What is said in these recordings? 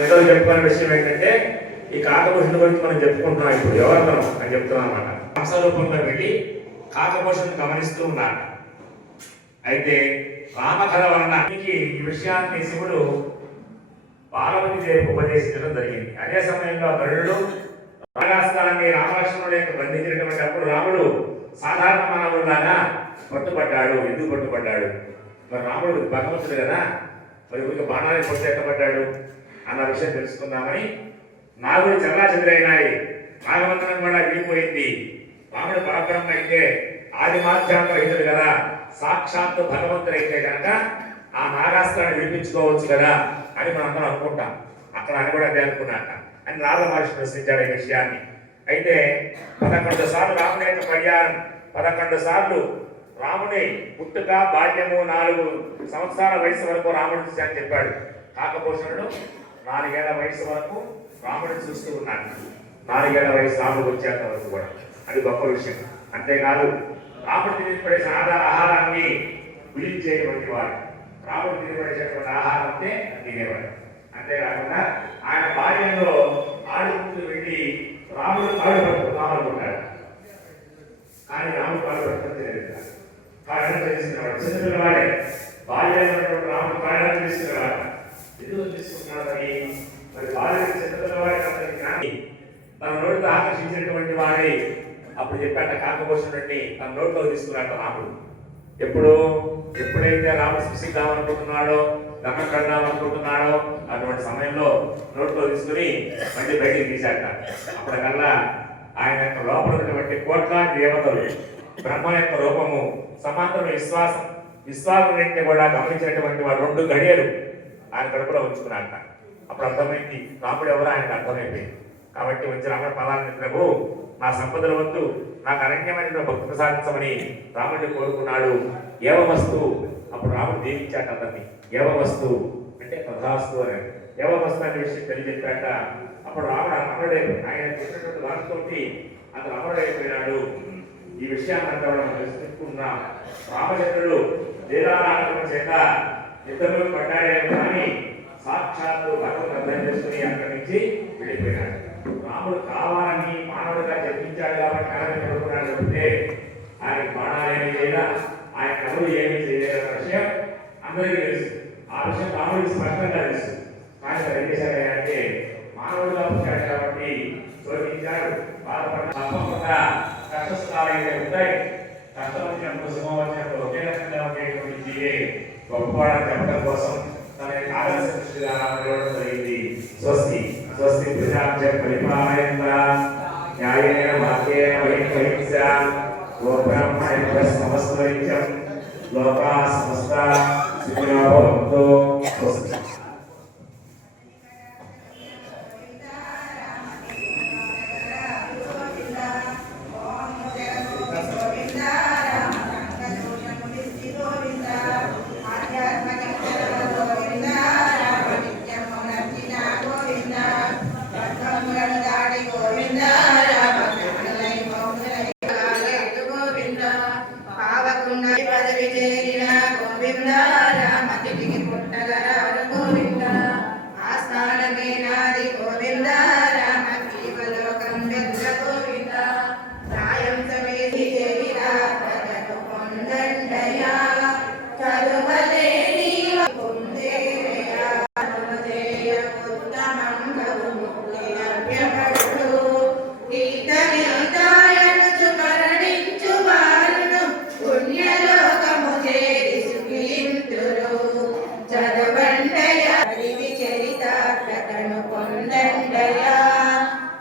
చెప్పుకునే విషయం ఏంటంటే ఈ కాకభూషణ గురించి మనం చెప్పుకుంటున్నాం. ఇప్పుడు ఎవరందరం అని చెప్తున్నాం అన్నమాట. హంస రూపంలో వెళ్ళి కాకభూషణ గమనిస్తూ ఉన్నారు. అయితే రామకథ వలన ఈ విషయాన్ని శివుడు పార్వతి దేవికి ఉపదేశించడం జరిగింది. అదే సమయంలో గరుడు రాగాస్త్రాన్ని రామలక్ష్మణుడు యొక్క బంధించినటువంటి అప్పుడు రాముడు సాధారణ మానవుడిలాగా పట్టుబడ్డాడు. ఎందుకు పట్టుబడ్డాడు? మరి రాముడు భగవంతుడు కదా, మరి ఊరికి బాణాన్ని పొట్టెట్టబడ్డాడు అన్న విషయం తెలుసుకుందామని నాగుడు చల్లా చెదిరైనాయి. నాగవంతనం కూడా విడిపోయింది. రాముడు పరబ్రహ్మ అయితే ఆది మాధ్యాంతరహితుడు కదా, సాక్షాత్తు భగవంతుడైతే కనుక ఆ నాగాస్త్రాన్ని విడిపించుకోవచ్చు కదా అని మనం అందరం అనుకుంటాం. అక్కడ అని కూడా అదే అనుకున్నాక అని నారద మహర్షి ప్రశ్నించాడు ఈ విషయాన్ని. అయితే 11 సార్లు రాముని యొక్క పర్యాయం, 11 సార్లు రాముని పుట్టుక బాల్యము 4 సంవత్సరాల వయసు వరకు రాముడు చూశాను చెప్పాడు. కాకభూషణుడు 4 ఏళ్ల వయసు వరకు రాముడిని చూస్తూ ఉన్నాడు. 4 ఏళ్ల వయసు రాముడు వచ్చేంత వరకు కూడా అది గొప్ప విషయం. అంతేకాదు రాముడు తినిపడేసిన ఆహారాన్ని విడిచేటువంటి వాడు, రాముడు తినిపడేసేటువంటి ఆహారం అంటే తినేవాడు. అంతేకాకుండా ఆయన బాల్యంలో ఆడుకుంటూ వెళ్ళి రాముడు కాళ్ళు పట్టుకున్నాడు. కానీ రాముడు కాళ్ళు పట్టుకుని తెలియదు. కాళ్ళని తెలుసుకునేవాడు. చిన్నపిల్లవాడే బాల్యంలో రాముడు కాళ్ళని తీసుకునేవాడు. ఎందుకు తీసుకున్నాడని మరి బాల్యం చిన్నపిల్లవాడే కానీ తన నోటితో ఆకర్షించినటువంటి వాడి అప్పుడు చెప్పాట కాకభూషణుడిని తన నోట్లో తీసుకున్నాట రాముడు. ఎప్పుడైతే రాముడు సృష్టిద్దామనుకుంటున్నాడో, గమనం కడదామనుకుంటున్నాడో అటువంటి సమయంలో నోట్లో తీసుకుని మళ్ళీ బయటికి తీశాట. అప్పటికల్లా ఆయన యొక్క లోపల ఉన్నటువంటి కోట్లాది దేవతలు, బ్రహ్మ యొక్క రూపము, సమాంతర విశ్వాసం అంటే కూడా గమనించినటువంటి వాడు 2 గడియలు ఆయన కడుపులో ఉంచుకున్నాట. అప్పుడు అర్థమైంది రాముడు ఎవరో ఆయనకు అర్థమైపోయింది. కాబట్టి వచ్చి రాముడు పదాన్ని ప్రభు నా సంపదల వద్దు, నాకు అరణ్యమైన భక్తి సాధించమని రాముడిని కోరుకున్నాడు. ఏవమస్తు అప్పుడు రాముడు దీవించాట అతన్ని. ఏవమస్తు అంటే తథాస్తు అని. ఏవమస్తు అనే విషయం తెలియజెప్పాట. అప్పుడు రాముడు అమరుడే, ఆయన చెప్పినటువంటి వాటితోటి అతను అమరుడైపోయినాడు. ఈ విషయాన్ని అంతా మనం తెలుసుకుంటున్నాం. రామచంద్రుడు లీలారాధన చేత ఇద్దరు పడ్డాడేమో కానీ సాక్షాత్తు భగవత్ అర్థం చేసుకుని అక్కడి నుంచి వెళ్ళిపోయినాడు. రాముడు కావాలని మానవుడిగా జన్మించాడు కాబట్టి కళని పడుకున్నాడు చెప్తే ఆయన బాణాలు ఏమి చేయాల, ఆయన కథలు ఏమి చేయలేదన్న విషయం అందరికీ తెలుసు. ఆ విషయం రాముడికి స్పష్టంగా తెలుసు. కానీ ఏం చేశాడంటే మానవుడిగా పుట్టాడు కాబట్టి శోధించాడు, బాధపడ్డ తప్పకుండా కష్టస్థాలు అయితే ఉంటాయి. కష్టం వచ్చినప్పుడు సుఖం వచ్చినప్పుడు ఒకే రకంగా ఉండేటువంటి జీవే గొప్పవాడని చెప్పడం కోసం తన యొక్క ఆదర్శ దృష్టిగా రావడం జరిగింది. స్వస్తి స్వస్తి ప్రజాభ్య పరిపాలయంత న్యాయేన వాక్యేన వైఖరిస్య ఓ బ్రాహ్మణేభ్య సమస్తైత్యం లోకా సమస్తా సుఖినో భవంతు. స్వస్తి.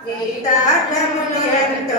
గీతార్థములు ఎంతో